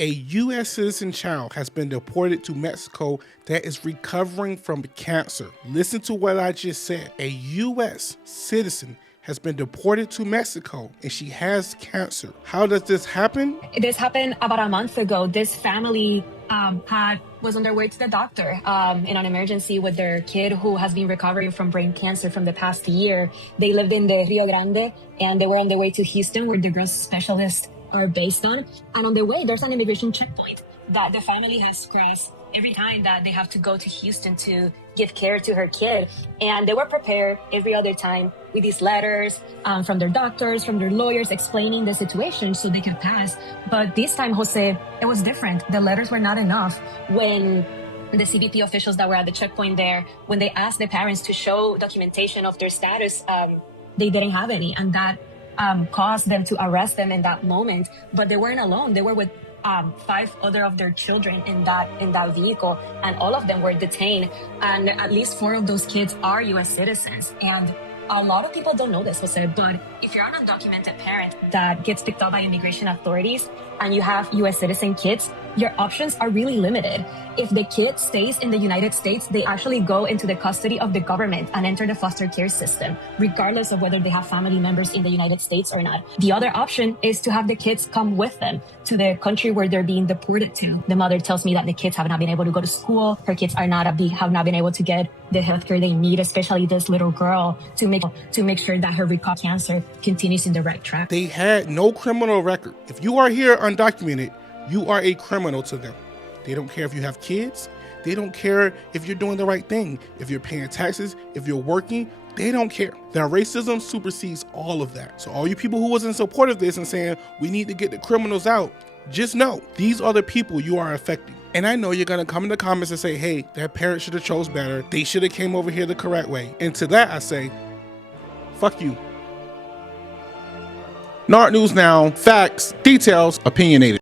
A U.S. citizen child has been deported to Mexico that is recovering from cancer. Listen to what I just said. A U.S. citizen has been deported to Mexico and she has cancer. How does this happen? This happened about a month ago. This family was on their way to the doctor in an emergency with their kid who has been recovering from brain cancer from the past year. They lived in the Rio Grande and they were on their way to Houston, where the girls specialists are based on. And on the way, there's an immigration checkpoint that the family has crossed every time that they have to go to Houston to give care to her kid. And they were prepared every other time with these letters from their doctors, from their lawyers, explaining the situation so they could pass. But this time, Jose, it was different. The letters were not enough. When the CBP officials that were at the checkpoint there, when they asked the parents to show documentation of their status, they didn't have any. And that caused them to arrest them in that moment. But they weren't alone. They were with 5 other of their children in that vehicle, and all of them were detained. And at least 4 of those kids are U.S. citizens. And a lot of people don't know this, Jose, but if you're an undocumented parent that gets picked up by immigration authorities and you have U.S. citizen kids, your options are really limited. If the kid stays in the United States, they actually go into the custody of the government and enter the foster care system, regardless of whether they have family members in the United States or not. The other option is to have the kids come with them to the country where they're being deported to. The mother tells me that the kids have not been able to go to school. Her kids have not been able to get the healthcare they need, especially this little girl, to make sure that her recall cancer continues in the right track. They had no criminal record. If you are here undocumented, you are a criminal to them. They don't care if you have kids. They don't care if you're doing the right thing. If you're paying taxes, if you're working, they don't care. Their racism supersedes all of that. So all you people who was in support of this and saying, we need to get the criminals out, just know, these are the people you are affecting. And I know you're gonna come in the comments and say, hey, that parent should have chose better. They should have came over here the correct way. And to that I say, fuck you. NART News Now, facts, details, opinionated.